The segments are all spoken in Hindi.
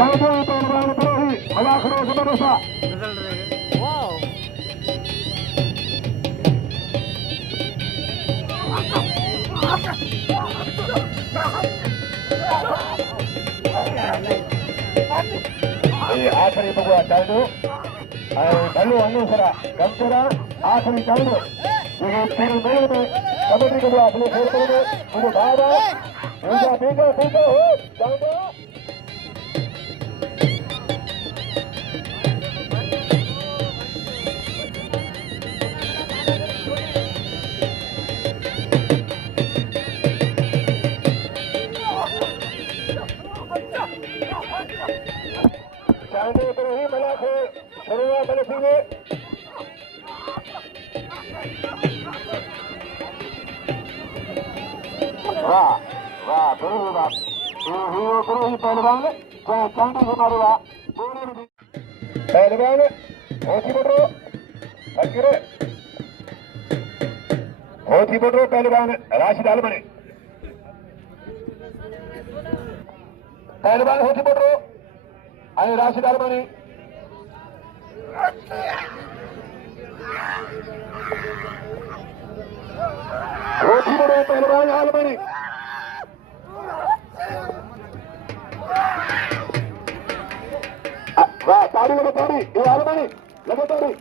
चैंपियन पहलवान प्रोही मलाखड़ो जबरदस्ता वाओ ये आखिरी बगुआ चांदो भलो अनुसरा कंचरा आखिरी चांदो ये पूरे मेले में कमेटी के अपने खेल करेंगे मुझे भाव है पीछे हो चांदो चांदो तो ही मलाखो शुरुआत बनेंगे वाह वाह बिल्कुल वाह ये गुरु ही पहलवान चाहे चांदी से मारेगा पहलवान होती बोलो अकेले होती बोलो पहलवान राशिद आलमनी पहलवान होती बोलो आए राशिद आलमनी होती बोलो पहलवान आलमनी वाह ताड़ी लगे ताड़ी ये आलमनी लगे ताड़ी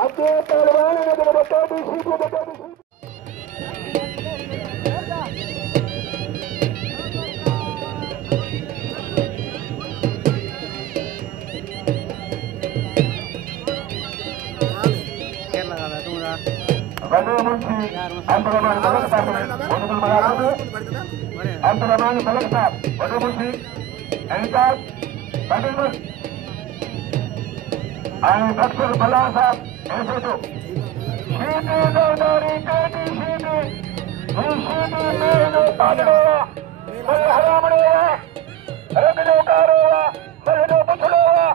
अच्छे पहलवान लगे बता दी सीधी बता दी अंतरमान मलक साहब अंतरमान मलक साहब बड़े मुंशी एंकर पटेल आई बक्सर भला साहब ऐसे तो शीदी दरबारी काटी शीदी मेनो पालड़ोवा मल हरामड़ोवा रगड़ो कारोवा मलड़ो पछड़ोवा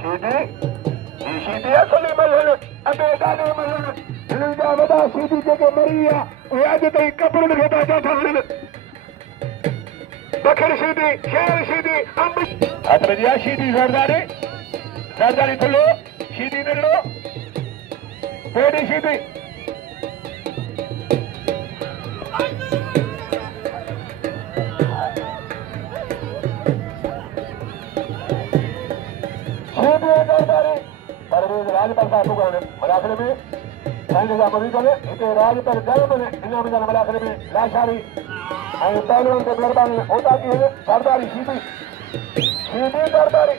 शीदी असली मलड़ अबे गाने मलड़ हिलजा वदा शीदी जेके मरिया उहे अॼु ताईं कपड़नि खे था ठाहिनि बखर शीदी शेर शीदी अंब हथ में दिया शीदी ज़रदारी थलो शीदी नगड़ो पेड़ी शीदी ज़रदारी परवेज़ राजपाल साहब को मलाखड़े में संग जा मरी करे इते राजपाल गर्म ने इनाम जा मलाखड़े में लाशारी आई पहलवान के मेहरबानी होता की है सरदारी शीदी सरदारी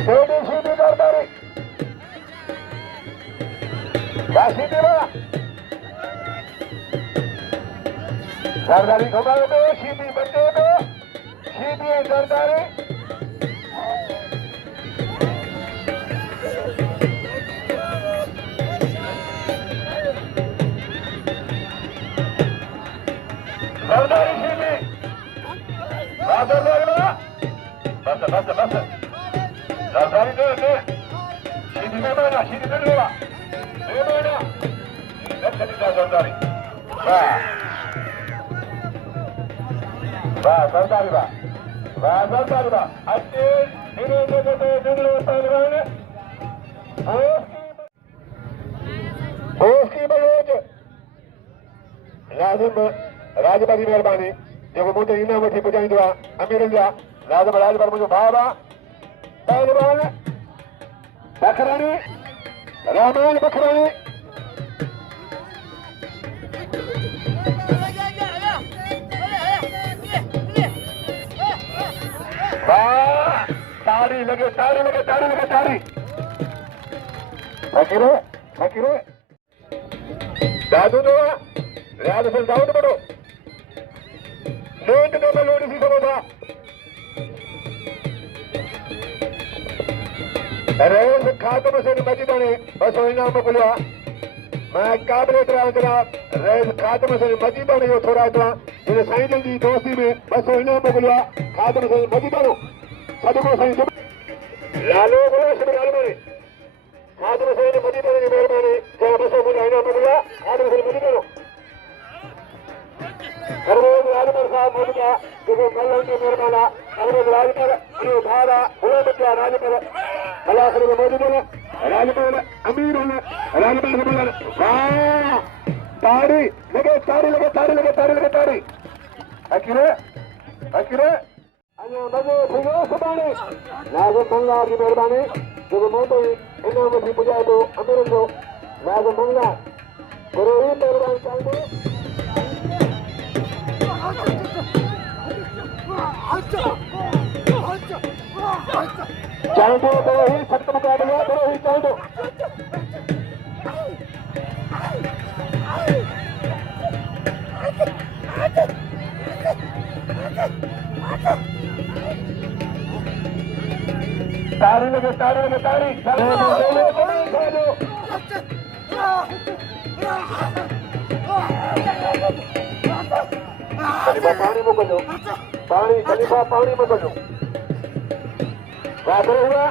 पेड़ी शीदी सरदारी शीदी वाला सरदारी घुमाओ दो शीदी बच्चे दो शीदी सरदारी सरदारी शीदी बस सरदारी दे शीदी में बना शीदी में लेवा दे बना लक्ष्य सरदारी वाह सरदारी वाह सरदारी वाह अच्छे धीरे धीरे पहलवान उसकी बलोच लाजिम राजपाल की मेहरबानी जो मुझे इनाम वठी पुॼाईंदो आहे अमीरनि जा लाज़िम राजपाल मुंहिंजो भाउ आहे पहलवान बखरानी रहमान बखरानी वाह ताड़ी लगे फकीरो दादू जो रियाज से दाऊद बड़ो लोट तो मैं लोट सी समझा रेस खातम से मजिद ने बस इनाम मोकिलियो मैं काबिल जनाब रेस खातम से मजिद ने इहो थोरा जिन साईं जी दोस्ती में बस इनाम मोकिलियो खातम से मजिद नो सदको साईं लालो बोलो शिवलाल मोरे खातम से मजिद ने मेहरबानी जो बस मुझे इनाम मोकिलियो खातम से मजिद नो परवेज़ राजपाल साहब मुझे को कल्याण के मेहरबाना अमृत राज पर अनुभारा बुलंद क्या राज पर मलाखड़े में मौजूद है राजपाल अमीर है राजपाल से बोला वाह ताड़ी लगे अकीरे अन्य मजे फिरोज बाने नाज़िम मंगला की मेहरबानी जो मोटो इनाम की पुजाए तो अमीर को नाज़िम मंगला गुरु ही मेहरबान चाहते चाहते तो ही सख्त मुकाबला करो ही चाहते तारी लगे खलीफा पानी मोकलो खलीफा पानी मोकलो वापरो हुआ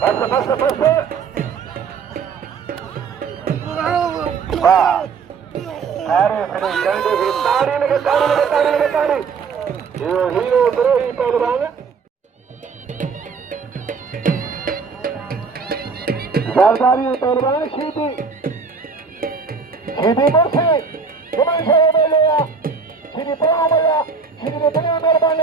बस वाह अरे ताड़ी लगे ये हीरो द्रोही पहलवान सरदारी पहलवान शीदी मुर्शी जुमान शाह मेला शीदी पहला शीदी ने दुनिया मेहरबान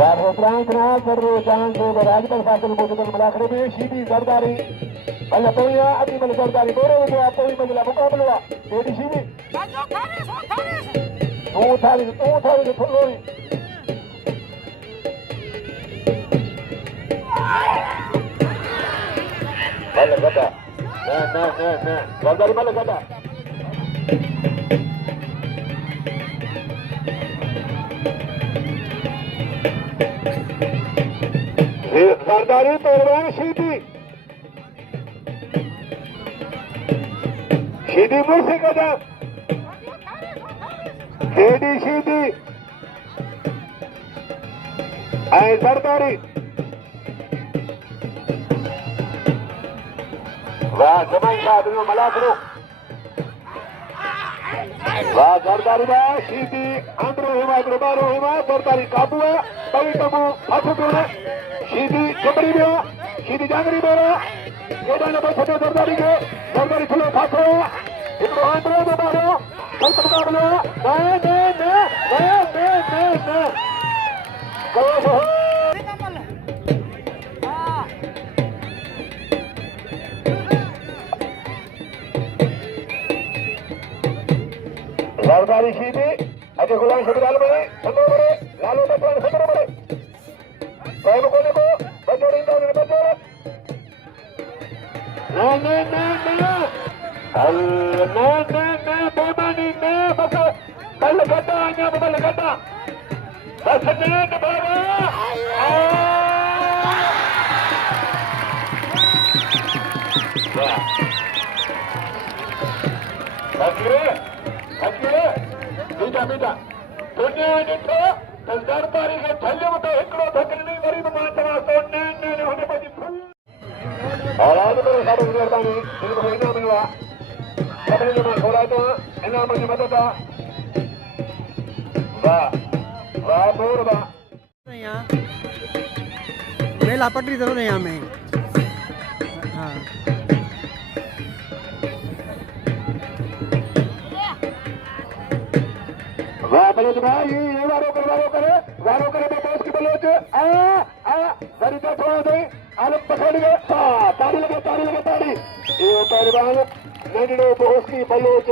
प्रांत राज सर्वो चांद राजपाल फासिल मौजूद मलाखड़े में शीदी जरदारी अल्लाह तोया अभी मल जरदारी बोरे हो आप कोई मंजिला मुकाबला तेरी शीदी तू थाली फुल्लोरी मल गदा ना जरदारी मल गदा सरदारी पहलवान शीदी मुर्शी कदा शीदी सरदारी वाह जुमान शाह मलाखड़ो वाह सरदारी वाह शीदी अंदरो बारो सरदारी काबू है बड़ी काबू शीदी चुपड़ी में शीदी जांगरी में छोटे सरदारी के सरदारी खुले फासो इनको आंध्रो में मारो कल मुकाबला सरदारी शीदी अजय गुलाम शबीर आलमनी संदो बड़े लालू बचवान संदो बड़े कौन कोने को बचोड़ी तो ने बचोड़ा ना बेमानी ना बस कल गड्ढा आया बल गड्ढा बस ने बाबा हकीरे बीटा दुनिया ॾिठो त सरदारी खे छलियो त हिकिड़ो धकड़ी वरी बि मां चवां थो न हुन पंहिंजी और आज मेरे सारे मेहरबानी इनको इनाम मिला सभी जो मैं खोला तो इनाम की मदद वाह मोर वाह यहाँ मेला पटरी जरूर है यहाँ में हाँ वाह बलोच भाई ये वारो करे बॉस की बलोच आ सरिता थोड़ा दे आलम पकड़ गए ताड़ी लगे ये पहलवान नंढड़ो बॉस की बलोच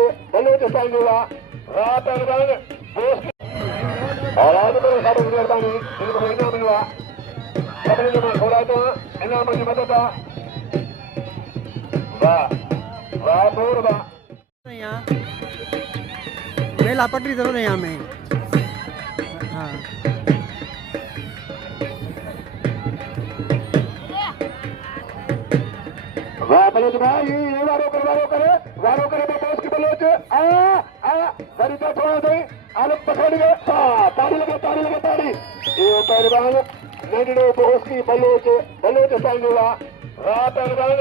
सांगोला वाह पहलवान बॉस की और आज मेरे सारे मेहरबानी इनको इनाम मिला सभी जो मैं खोला तो इनाम की मदद वाह मोर वाह यहाँ मेला पटरी जरूर है यहाँ में हाँ वाह बलोच भाई ये वारो करे बॉस की बलोच आ सरिता थोड़ा दे आलम पकड़ गए ताड़ी लगे ये पहलवान नंढड़ो बॉस की बलोच सांगोला वाह पहलवान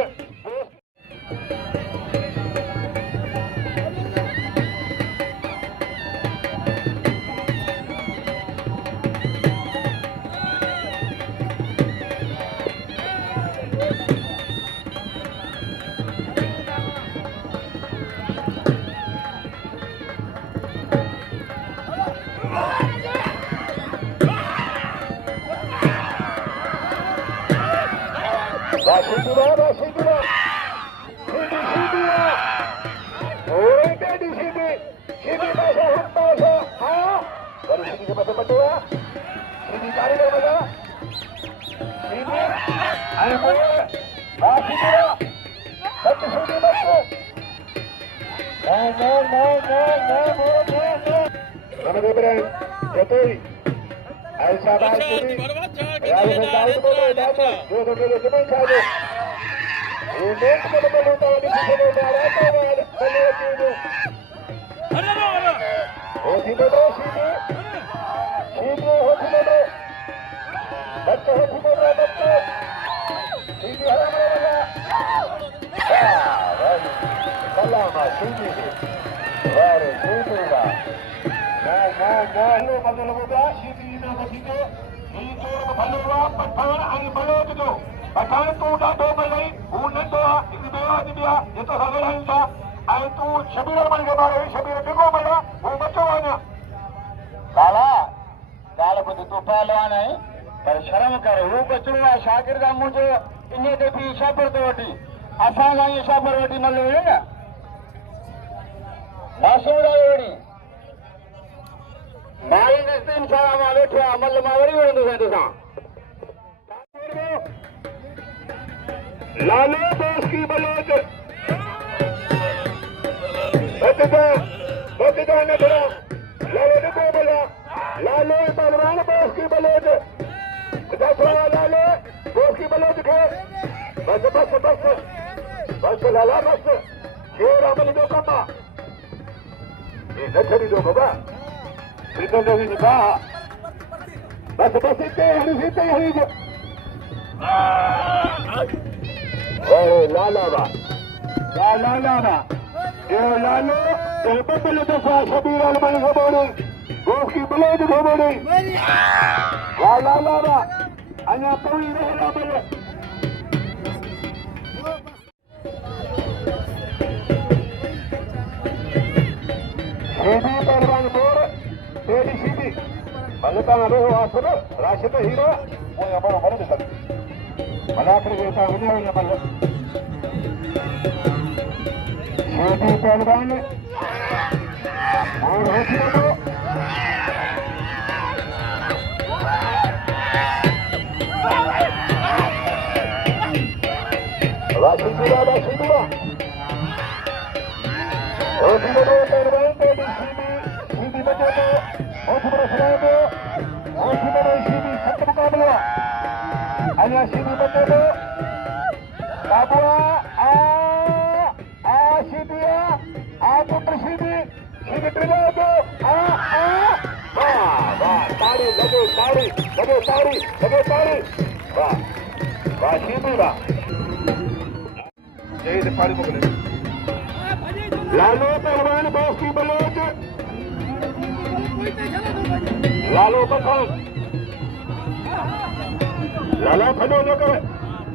Sheedi Pehlwan, Mor Hothipoto, Hothipoto Pehlwan, Sheedi बचाओ, Hothipoto Feroze, Hothipoto Sheedi सख्त मुकाबला, आया Sheedi बचाओ, बाबुआ Sheedi पुत्र Sheedi ट्रिगर दो, वाह ताड़ी लगे ताड़ी, वाह Sheedi वाह, यही से पारी पकड़े, लालो पहलवान बॉस की बलोच, लालो पठान, लाला खड़ो न कर,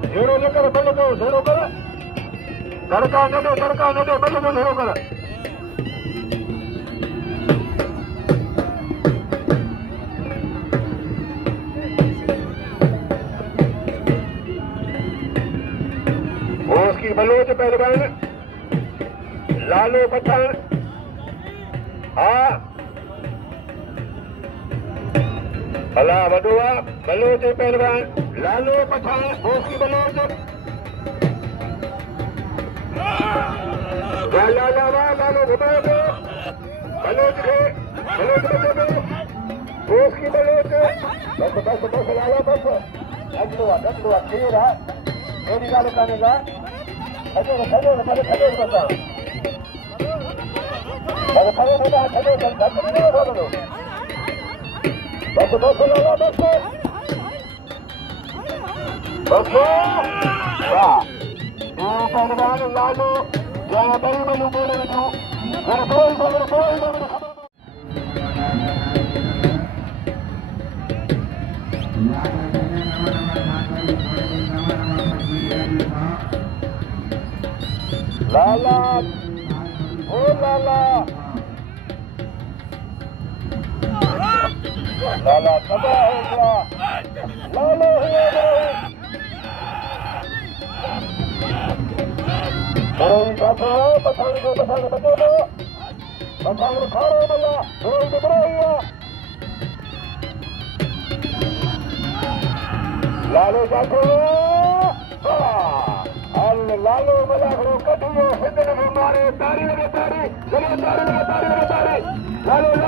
झेड़ो न कर, बल्लो को झेड़ो कर, तड़का न दो, बल्लो को झेड़ो कर। बॉस की बलोच पहलवान, लालो पठान, भला वडुआ बलोच पहलवान, लालो पठान, बॉस की बलोच, लालो घुमाओ दो, बलोच बचो दो, बॉस की बलोच, बस लाला बस, डगलुआ खेर है, मेरी गाल करने का, खजो बता, बस लाला बस, वाह पहलवान लालू या बड़ी मलू बोले विचू लाला ओ लाला लाला तबाह हो गया लालो हुए पठान को पठान बचे दो पठान खा रहे मल्ला रोई बिगड़ा हुआ लालो जाते लालो मलाखड़ो कटियो सिंध में मारे तारी लगे तारी लालो